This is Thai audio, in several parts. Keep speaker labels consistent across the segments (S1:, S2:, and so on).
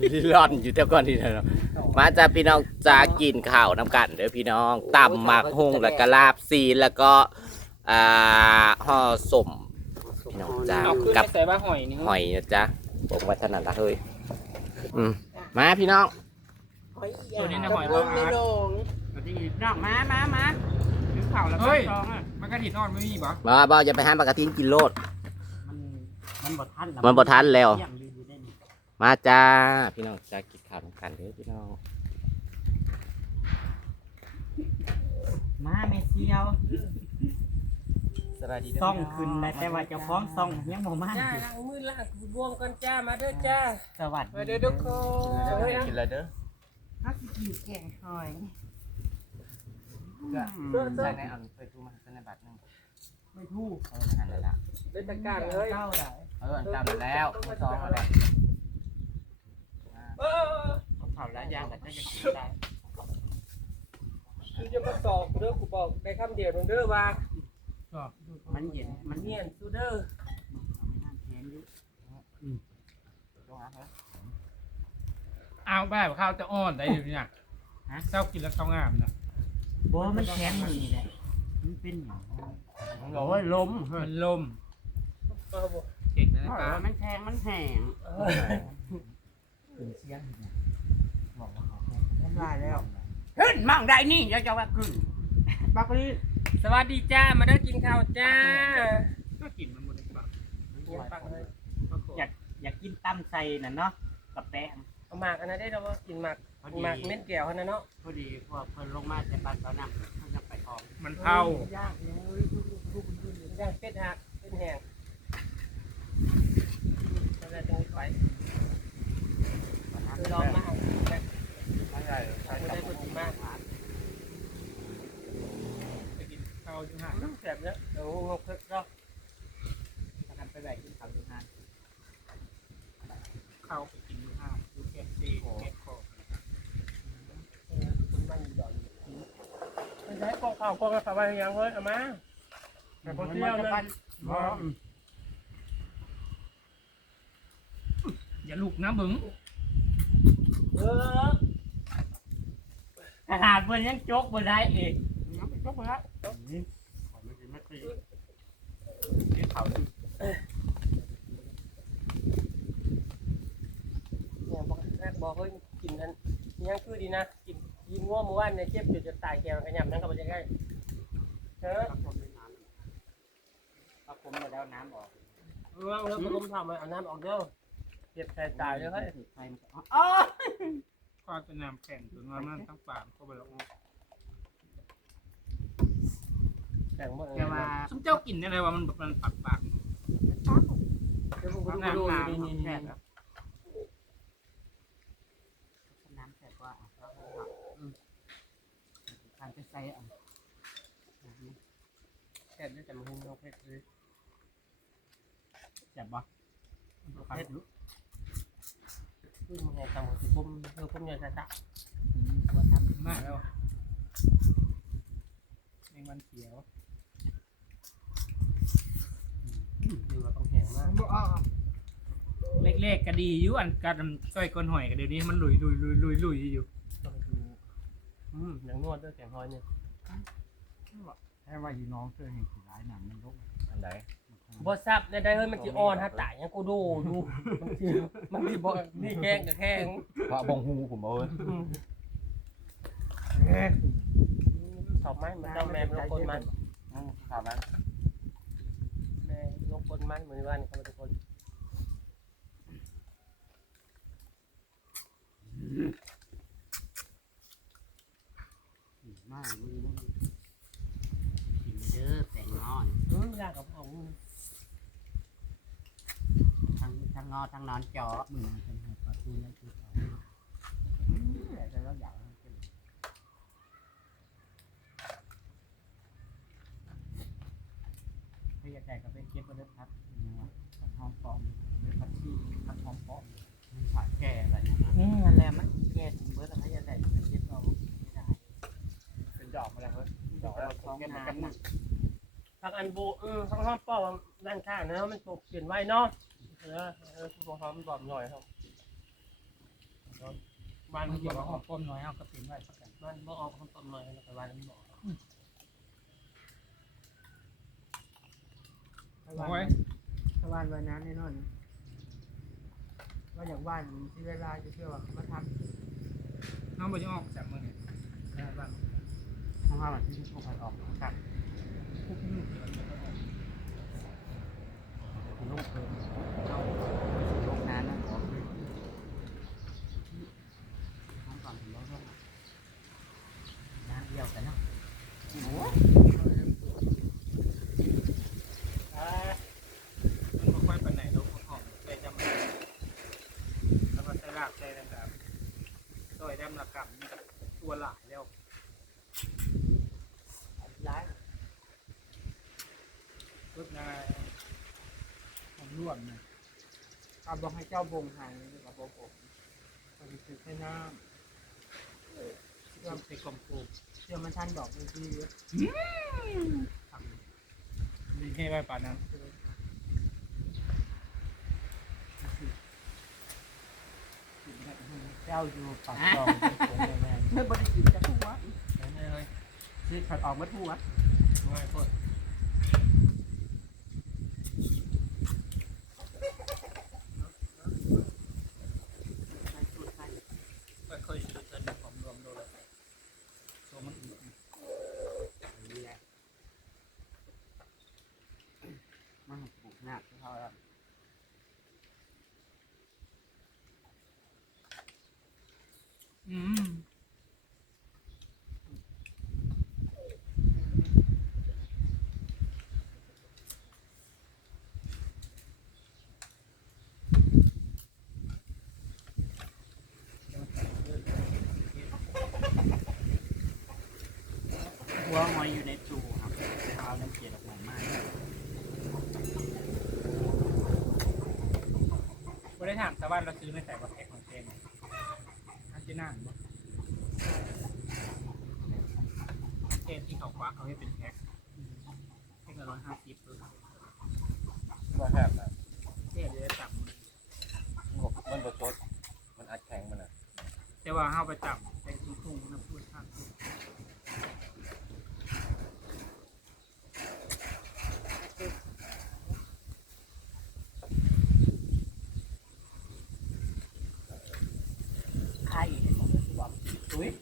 S1: ลิร่อนอยู่แต่ก่อนที่นั่นเนาะมาจากพี่น้องจะกินข้าวน้ำกันเด้อพี่น้องตำหมักฮุ่งแล้วก็ลาบซีนแล้วก็อ่าห่อสมพี่น้องจ้า
S2: เอาขึ้น
S1: กับ
S2: ไปใส่ว่าหอยนี่
S1: หอยนะจ๊ะผมวัฒนันละเฮ้ยอืมมาพี่น้อง
S2: ตัวนี้นะหอย
S3: ล
S2: ว่าง
S3: ในโรง
S2: น้อกมามามาถึงเผาแล้วเฮ้ยมันกระถิ่นนอนไม่มีปะ
S1: มาบ่จะไปห้ามปลากระทินกินโลด
S4: มันมันบ่ทัน
S1: มันบ่ทันแล้ว
S4: มอยู่ได้นี่
S1: มาจ้า พี่น้องจะกินข้าวน้ำกันเด้อพี่น้อง
S4: มาเมเซียว
S1: สวัสดี
S4: ซ่องขึ้นแล้วแต่ว่าเจ้าของซ่องยังบ่มา
S3: จ้าล้างมือล้างบวมกันจ้ามาเด้อจ้า
S4: สวัส
S3: มา
S4: ดี
S3: เด้อทุกคนเฮ้ย
S1: กินแล้วเด้อ
S4: ฮักกินแกงหอย
S1: ใส่ในอันเคยทูมาใส่ในบัตรนึง
S4: ไม่ถูก
S1: เออหันแล้วละ
S3: เล่นตะการเลย
S4: เก้าได้
S1: เออจำแล้วสองอะไร
S3: เออ
S4: เผาแล้วยางก็จะกินได้
S3: คือจะมาสอบเด้อกูบอกได้คำเดียวเด้อว่า
S4: มันเย็นมัน
S3: เนียนซูเด้อ
S2: เอาแบบข้าวจะอ่อนได้อยู่เนี่ยฮะเจ้ากินแล้วเข้างามนะ
S4: บ่มันแข็งมือนี่แหละมันเป็นหยังโอ้ยลม
S2: มันลม
S3: เก่
S2: งนะ
S4: เพราะ
S2: ป้า
S4: มันแข็งมันแห้ง ขึ้นเสียงเนี่ยบอกว่าเขาแข็งได้แล้ว ขึ้นมั่งได้นี่เดี๋ยวจะว่าขึ้นบักลี
S3: สวัสดีจ้า มาเด้อกินข้าวจ้า
S2: ก็กินมันหมดเลยป้า
S3: เย็นปังเลย
S4: อยากอยากกินตำใส่น่ะเนาะกับแป้ง
S3: เอาหมากอันนั้นได้เราว่ากินหมากหมากเม็ดแก้วอันนั้นเนาะ
S4: พอดีพวกเพิ่นลงมาแต่บ้านเขานำเขาจะไปออก
S2: มันเผา
S3: ยากเลยย่างเป็ดหักเป็ดแห้งอะไรจังไป คือลองมา
S1: ไม่ใช่ใช่
S3: ได้คนดีมาก
S2: ไปกินข้าวจุ่มหา
S3: น้ำแสบเนี่ยเดี๋ยวงกเพิ่มก็
S4: ถ้ากันไปแบกกินข้าวอยู่ห้าน
S2: ข้าวไปกินยูห้ายูเคฟซีเก็ตโค
S3: คุณมันดอนมันใช้กองข่าวกองกระสายยังเฮ้ยเอามาแต่พอเที่ยวนะ
S4: บ่
S2: อย่าลูกนะบึง
S3: เออ
S4: ขนาดเพิ่นยังจกบ่ได้อีก
S2: น้ำไปจกมาแล้ว
S4: นี่ขอไม่กินไม่ตี
S2: กินเผาเลย
S3: เนี่ยบอกแรกบอกเฮ้ยกินนั้นยังคือดีนะกินยิงง่วงเมื่อวานเนี่ยเจ็บจุดจะตายแกวกันยำนั่นก็ไม่ได้ง่ายเออ
S4: ปลาผมในน้ำปลาผมมาแล้วน้ำออก
S3: เรื่องเรื่องผมทำเอาน้ำออกเด้อ เจ็บใจตายเลยเฮ้ย
S4: ไฟมันก็อ๋อ
S2: ข้าวจะนำแข่งถึงงานนั้นทั้งป่ามเข้าไปแล้ว
S3: แข่งหมด
S4: แกว่า
S2: ซุมเจ้ากินอะไรวะมันมันปักปาก
S3: เดี๋ยวผม
S2: น้ำ
S3: ดู
S2: น้ำ
S3: นี่นี่
S2: แค่
S3: นี่
S2: แล้ว
S4: น้ำแตกว่าเอาอืมทานไปใส่เอะ
S3: แค่นี้แต่มันเอาเพชรเลย
S4: จับบ่เฮ็ดรู้
S3: ขึ้นไงทำคือผมคือผมอยากจะตัก
S4: อืมตัวทำ
S2: มากแล้วแมงวันเขียว
S3: ดูว่าต้องแข่งมาก
S2: เล็กๆก็ดีอยู่อันการช่วยก้นหอยกันเดี๋ยวนี้มันลุยลุยลุยลุยลุยอยู่
S3: ต้องดูอืมอย่างนวดด้วยแข่งหอยเนี่ย
S4: แค่ว่าอยู่น้องเธอเห็นสิร้ายหนังมันลก
S1: อันไหน
S3: บ่ซับได้ได้เฮ้ยมันสิอ่อนฮะตายยังกูดูดูมันสิมันสิบ่นี่แข้งกับแข้ง
S1: เพราะบงฮูผมเอ้ย
S3: สอบไม้มันเจ้าแม่ลงคนมัน
S1: ข่าวนั้น
S3: แม่ลงคนมันเหมือนว่านี่เขาเป็นคน
S4: มากมึงมึงกินเด้อแต่งงอน
S3: อืมยากกับเอา
S4: ทั้งทั้งงอทั้งนอนจอมือเป็นหัวประตูนั่นคือเอาแต่เราอยากให้เป็นถ้าอยากได้ก็ไปเก็บไว้เลยครับนี่ว่าผัดหอมปอมหรือผัดชีผัดหอมปอมมันผัดแก่อะไรอย่างเงี้ย
S3: อืมนั่นแหละมัน
S4: แก่ถึงเบอร์แล้วถ้าอยากได้ก็ไปเก็บเอาไม่ได้
S1: เป็นดอกมาแล้วเฮ้ย
S4: ดอกเราท้องน้ำนะ
S3: พักอันโบอืมข้างห้องป้อด้านข้างนะมันตกเปลี่ยนไว้เนาะ เออเออบอกเขามันบอกหน่อยครับบ้าน
S2: มั
S3: น
S2: เกี่ย
S3: ว
S2: กับบห้องต้มน้อยเอากระปิ่นไว้สักกัน
S3: มันบ่ออกต้นหน่อยแล้วก็บ้านมันบอ
S2: เอาไว้
S4: ถ้าว่านวันนั้นแน่นอนว่าอยากว่านที่เวลาจะเชื่อว่ามาทำ
S2: น้องไปจะออกจากเมือเนี่ยได้บ้าง
S4: ทำอะไรที่ทุกคนออกกัน
S2: คุกลูกเดี๋ยวมันก็ออก
S4: ลูกเพิ่มเอาลูกนั้นนะขอทำก่อนถึงแล้วก็น้ำเดียวกันเนาะโอ้
S2: มันไม่ค่อยไปไหนลงหอมใส่จำแล้วก็ใส่รากใส่ต่างๆซอยดำละกับนี่ตัวหลายแล้ว
S4: ร้าย
S2: รถนายผมร่ วมนะ
S4: เอาบอกให้เจ้าบงหายหรือกับบอกผมก็จะซื้อแค่น้ำ
S2: รวมใส่กลมปู
S4: เชื่อมมันทันดอกมันดี
S2: ดีให้ไว้ป่านนั้น
S4: เจ้าอยู่ปากซอง
S3: ไม่บริกินจะทั่ว
S2: เฮ้ย
S4: ซื้อขัดออกมาทั่ว
S2: ไม่พดไม่เคยซื้อเงินผมรวมโดเลยตัวมันอื่น
S4: มันปลูกหนักเขาแล้ว
S2: อืม
S4: หัวหอยอยู่ในตู้ครับ เอาน้ำเกลือออกมา
S2: ไม่ได้ถามชาวบ้านเราซื้อในแต่ประเทศของเจมอาร์เจน่าบ่เจนที่เขาคว้าเขาให้เป็นแพ็คแพ็คละร้อยห้าสิบเลย
S5: บ่แทบนะ
S2: เจ๊เดี๋ยวจับ
S5: มันบ่ชดมันอัดแข็งมันอะ
S2: แต่ว่าห้าไปจับแต่ทุ่งๆน้ำพุท่า
S3: Oui.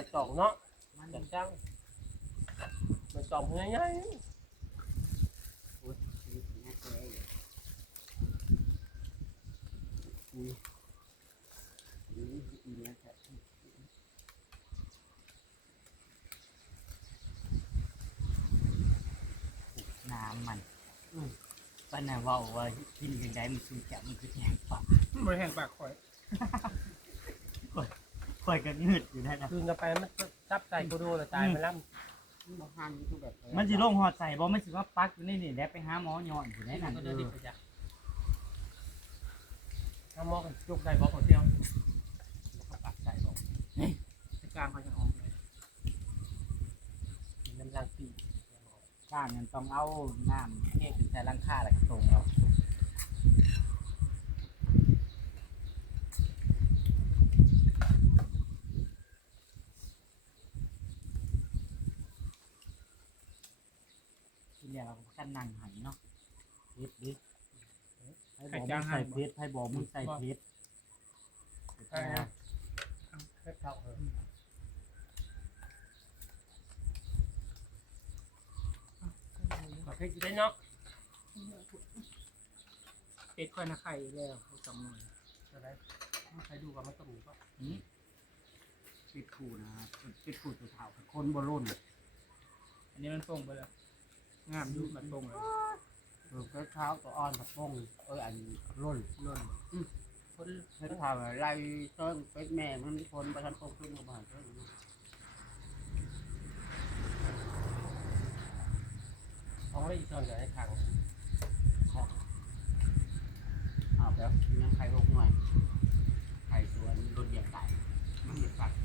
S3: จะง่ายจะไปสองเนาะ
S4: มัน
S3: จัดจ้างไปสองง่าย
S4: น้ำมันป้าน่ะว่าว่ากินยังไงมันคือจะมันคือแยงปาก
S2: บริแห้งปากคอย
S4: คอยกันงืดอยู่นั่นนะ
S3: คืนกันไปมันซับใส่กูดูเลยตายไปแล้ว
S4: มันสิลงหอดใส่บ่มันสิว่าปักอยู่ในนี่แหล้วไปหาหมอย้อนอยู่ในนั้น
S2: ก็
S4: เอ
S2: จะ
S4: อ
S2: ดิบไปจ้ะ
S3: ถ้ามอกันจุกได้บอกของเที่ยว
S4: ปักใส่บ่
S2: กลางเขาจะออกเลย
S3: น้ำลังปี
S4: ข้างนั้นต้องเอาน้ำเทขึ้นใส่หลังคาแล้วก็ตรงเอา ทีเนี้ยเราก็กันนั่งไหเนาะเพชรดิให้บอกมึงใส่เพชรให้บอกมึงใส่เพชร
S3: ใช่ฮะเฮ็ดเข้าเออ
S2: ขอเทค
S3: ได้เนาะ
S2: เป็ดค่อยนะไข่แล้วเขาจำหน่อย
S3: อะไรใครดูกับมันตรงก็
S4: ปิดขู่นะปิดขู่ตัวเท้าคนบอลลูน
S2: อันนี้มันตรงไปแล้วงามดูมันตรงเลย
S4: เออเท้าตัวอ่อนกับป้งเอออันร่นร่น
S3: คน
S4: เฮ็ดถามอะไรเติ้งเป็ดแม่มันคนประทันคงขึ้นกับบ้านเติ้ง
S3: ของเลยอีกตอนจะให้ทาง
S4: เอาไปยังไข่หกหน่วย ไข่สวนรถเหยียบไก่มันเหยียบสัตว์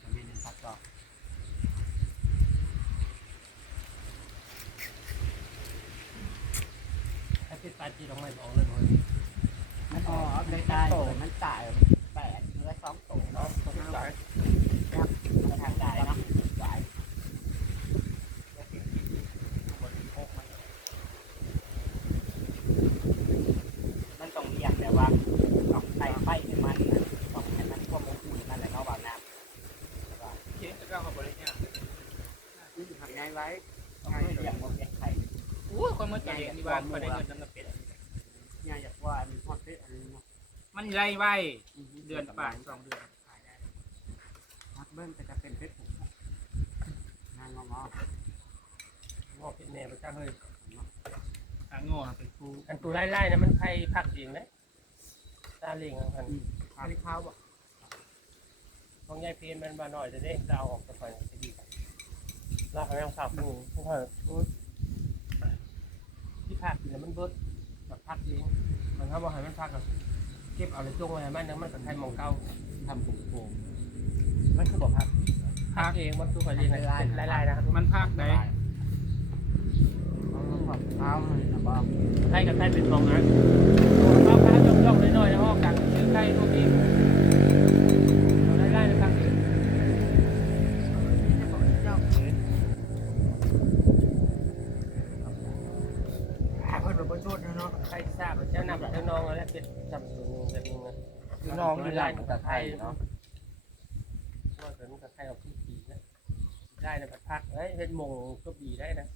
S4: จะไม่เป็นสัตว์ต่อ
S3: ให้เป็นปลาจีนออกมาออกเลยหมด
S4: มันอ๋อเลยตายมันตายแปดเนื้อสองตัว
S3: เนาะต้องจ่าย
S4: มาทางตายเนาะตาย มันต้องเรียกแต่ว่าต้องใส่ไฟให้มันนะต้องให้มันควบคุมอุ่นมันเลยเนาะบางน้ำ
S2: เจ๊จะก้าวเขาบริเนี่ย
S4: นี่ทำไงไว้ไงอยากบอกอยากไข่
S2: โอ้ยคนมาใจ เย็นที่บ้านเขาได้เงินน้ำเป็ด
S4: ไงอยากว่ามีทอดเผ็ดอะไรเนาะ
S2: มันไล่ไว้เดือนป่านสองเดือนขายได้
S4: พักเบิ้งแต่จะเป็นเผ็ดผงงานงอง
S3: งอเป็นแม่ประจ้าเฮ้ย
S2: หางอเป็นครู
S3: อันตัวไล่ๆนะมันใครพักเองนะตาเลิงอัน
S2: อันนี้ข้าวบ่
S3: ของยายเพนมันมาหน่อยจะได้เราออกไปก่อนจะดีเราเขายังฝากผู้ผู้เขาที่ พักกินแล้วมันเบิดแบบพักเองมันเขาบอกให้มันพักกับเก็บเอาเลยจงไว้ให้มันนะมันกับใครมองเก้า
S4: ทำผงโฟม
S3: มันคือบอกพักพักเองมันคือไปเองไล่ๆนะครับ
S2: มันภาคไหน
S4: ต้องแบบเท้าเลยนะบ้า
S3: ไล่กับไล่เป็นกองนะ อน้องอ
S5: ยู่หลังตะไคร้เนาะ
S3: ว่าเป็นกับใครเอาพี่ปีนะได้นะพักเฮ้ยเป็นมงก็บีได้นะ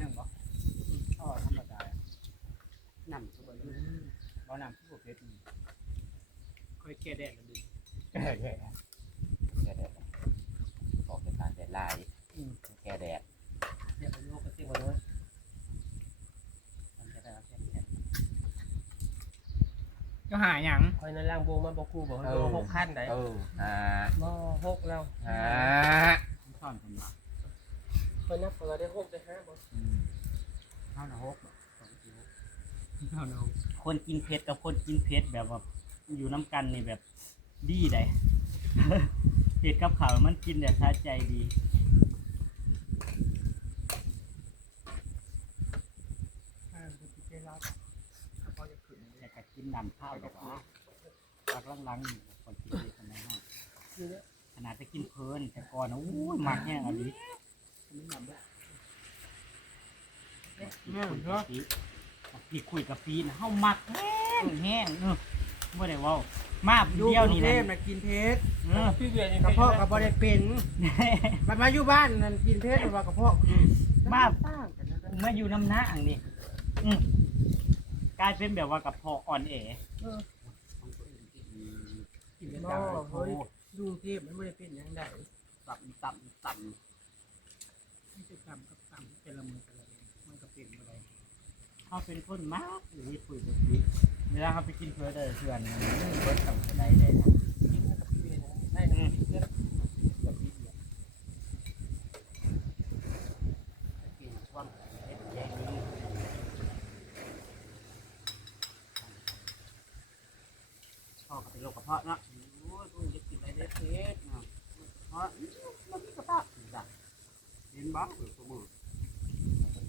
S4: นั่งบ่อ๋อธรรมดานั่งก็บ่ยืนบ่นั่งผู้เผ็ด
S2: ค่อยแก้แดดแล้วดึง
S5: แค่แดดบอกเป็นการแดดลายแค่แดด
S3: เดี๋ยวไปโยกกันเสียงมาเลย
S4: มันจะได้รับแค่
S2: ก็ หาหยัง
S3: คอยในร่างโบมันบอกกูบอกให้หกขั้นไหน
S5: เอออ่า
S3: บ่หกแล้ว
S5: อ่า
S4: ซ่อนเป็นบ่
S3: คอยนับเราได้หกได้ห้าบ่
S4: เท่านะฮกบ่
S2: เอาเนา
S4: คนกินเผ็ดกับคนกินเผ็ดแบบว่าอยู่น้ำกันนี่แบบดีได้เผ็ดกับข้าวมันกินแบบท้าใจดี
S2: พอจะขึ้น
S4: แต่ ก็กินน้ำข้าวแบบว่าพักหลังๆนี่คนกินเผ็ดทำไมเนาะขนาดจะกินเพลินแต่ก่อนนะอู้ยมักแห้งอันนี้พี่คุยกับฟีนะเฮามักแห้งแห้งเออบ่ได้เว้ามาเดียวนี่นะ
S6: นะกินเพชร
S4: เออ
S3: พี่เวียน
S6: กระเพาะกับบริเป็นมันมาอยู่บ้านนั่นกินเพชรว่ากระเพาะ
S4: มา
S6: ต่างกันนะ
S4: มาอยู่น้ำหน้าอังนี่อืม กลายเป็นแบบว่ากระเพาะอ่อนแอ
S6: กินบ่เฮ้ยดูเทพมันไม่ได้เป็นยังไง
S4: ต่ำต่ำต่
S2: ไม่ใช่ต่ำกับต่ำเป็นละมือเป็นละเองมันก็เป็นอะไรำ
S4: เขาเป็นคนมากหรือคุยกับฟีเวลาเขาไปกินเพื่อได้เพื่อนรถต่ำจะได้เลย
S3: ได้นะเลือด
S4: แบบนี้เดียวกินช่วงเอ็ดแยงนี้พ่อก็เป็น โรคกระเพาะเนาะโอ้ยกูจะกินอะไรได้เพชรเนาะเพราะมันมีกระเพาะจ้ะเห็นบ้างหรือตัวมือ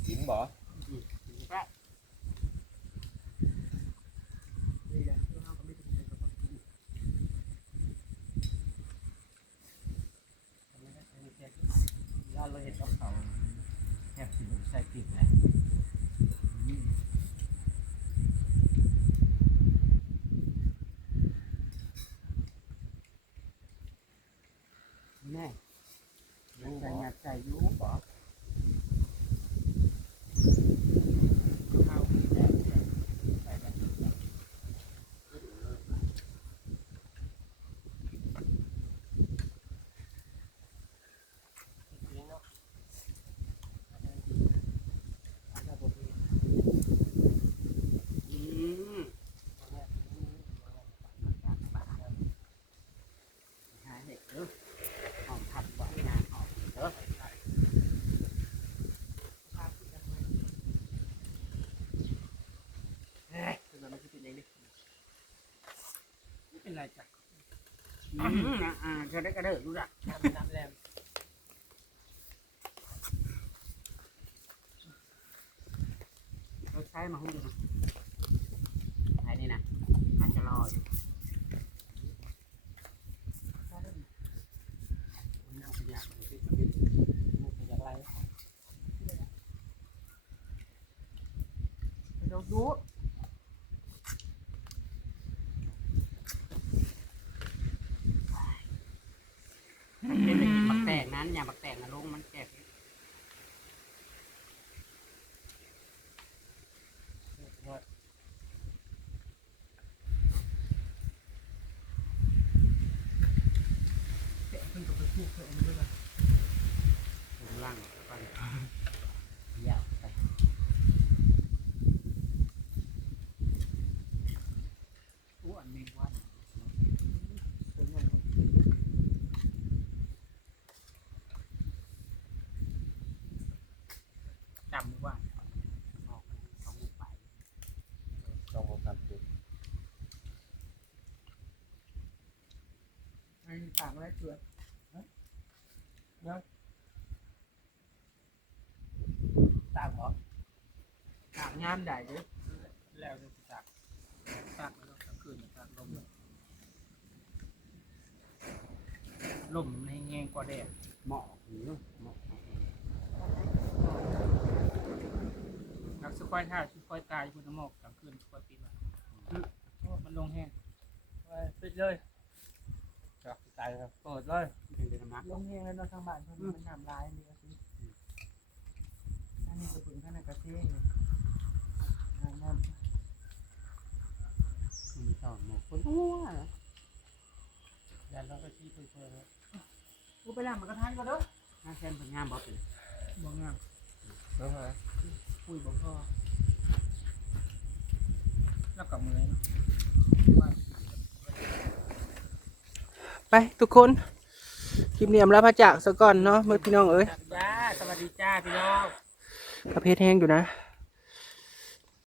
S5: กินบ่
S4: กินแป๊ะ
S6: นี่แหละเราก็ไม่ถึงกระเพาะ
S4: เราเห็นกับเขาแคบสิบใส่ปิดเลยแน่ยังใจหยัดใจอยู่บ่
S2: ข้าว
S4: แน่ไปแล้ว
S3: เนาะ
S2: อะไรจ้ะ
S7: อืมอ่าเธอได้กระเดิดรู้จัก
S3: น้ำน้ำแรง
S7: เราใช้มาหุ้นนะใช้นี่นะมันจะรออยู่มันเอาขยะไปที่ประเทศ
S3: อย่างไร
S6: เราดู
S7: เป็นไปกินบักแตกนั้นอย่าบักแตกนะลุงมันแก่ถึงล่างไปยาวไปอ้วนเมงวัน
S2: จำว่า
S7: ออกสองไป
S5: สองโมงสามสิบ
S6: ไอ้ต่างไรเกลือ
S3: ต่างเหรอ
S6: ต่างงามได้เด้อ
S2: แล้วจะจักจักแล้วก็คืนจักลมลมในแง่กว่าแดด
S7: เหมาะหรือเหมาะ
S2: นักสุขอยท่าสุขอยตายคุณน้ำหมอกกลางคืนสุขอยปีละมันลงแห้ง
S3: ไปปิดเลย
S5: ครับตายครับ
S3: เปิดเลย
S7: เป็นเดือนมัก
S6: ลงเฮงแล้วเนาะทางบ้านเพิ่นมันน้ำลายนี่ก็สิอันนี้ก็เพิ่งท่านกระเทงน้ำน้ำ
S7: มีต่อหมกคนหัว
S3: ยันเราไปที่เพื่อนเลย
S6: กูไปล้างมันกระทานก็เด้อ
S7: น่าแค่นเป็นงามบ่เป็น
S2: บ่งาม
S5: เออ
S2: คุยบ่พอแล้วกับมือ
S6: ไปทุกคน คลิปเนียมแล้วพระจากซะก่อนเนาะเมื่อพี่น้องเอ้ย
S3: จ้าสวัสดีจ้าพี่น้อง
S6: กระเพาะแห้งอยู่นะ
S3: ส